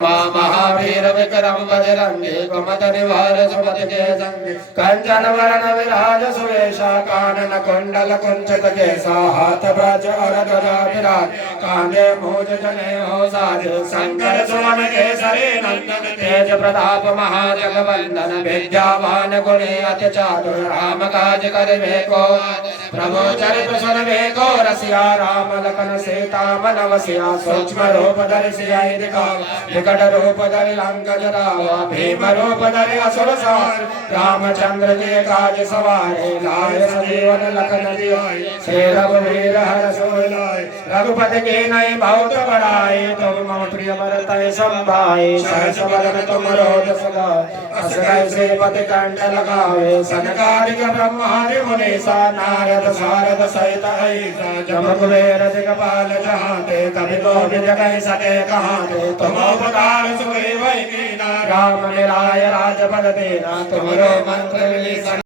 महावीर विक्रम बजरंगी कुमत निवार सुमति के संगी कंचन वरण विराज सुवेशा कानन कुंडल कुंचित केसा हाथ ब्रज और ध्वजा विराज कांधे मूज जने हो साज शंकर सुवन केसरी नंदन तेज प्रताप महाजगवंदन विद्यावान गुणी अति चातुर राम काज करिबे को प्रभु चरित सुनबे को रसिया राम लखन सीता मन वसिया सूक्ष्म रूप धरि सियाहि दिखावा विकट रूप धरि लंक जरावा भीम रूप धरि असुर संहार रामचंद्र जी काज सवारे लाए सजीवन लखन जियाए श्री रघुवीर हरष लाए रघुपति के नई बहुत बड़ाई तुम मम प्रिय भरतहि संभाई सहस बदन तुम रोज सगाए असगय श्रीपति कंठ लगावे सनकादिक ब्रह्मादि मुनीसा नारद सारद सहित ऐसा जम कुबेर दिगपाल जहाते कवि कोटि जगहि सके कहाते तुम उपकार सुग्रीव कीना राम मिलाय राजपद देना तुमरो मंत्र